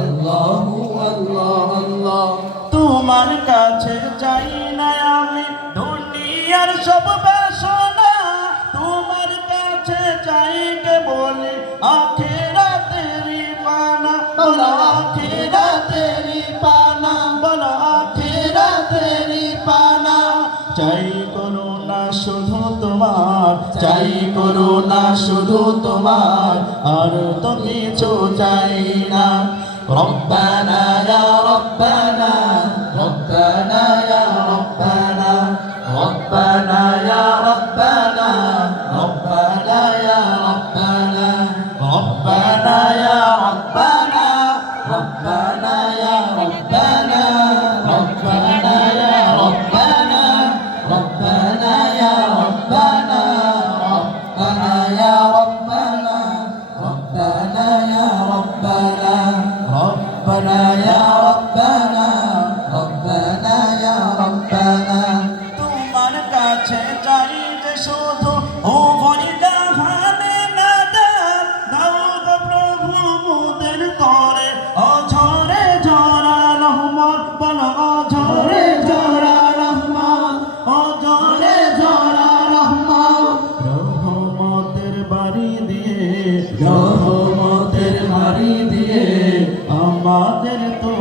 আল্লাহু আল্লাহ আল্লাহ। তোমার কাছে চাই না আমি দুনিয়ার সব বাসনা, তোমার কাছে চাই কেবল আখিরাতেরই পানা। বলো আখিরাতেরই পানা, বলো আখিরাতেরই পানা। চাই করুণা শুধু তোমার, চাই করুণা শুধু তোমার, আর তো কিছু চাই না। রব্বানা ইয়া রব্বানা, রব্বানা ইয়া রব্বানা, রব্বানা ইয়া রব্বানা, রব্বানা ইয়া রব্বানা, রব্বানা ইয়া রব্বানা, রব্বানা ইয়া রব্বানা, রব্বানা ইয়া রব্বানা, রব্বানা ইয়া রব্বানা, রব্বানা ইয়া রব্বানা, রব্বানা ইয়া রব্বানা, রব্বানা ইয়া রব্বানা, রব্বানা ইয়া রব্বানা। তোমার কাছে চাই যে শুধু ও ফরিদাহানে নাদাব, দাও গো প্রভু মোদের তরে অঝরে ঝরা রহমত। বলো অঝরে ঝরা রহমত, অঝরে ঝরা রহমত। রহমতের বাড়ি দিয়ে, রহমতের বাড়ি দিয়ে আমাদের তো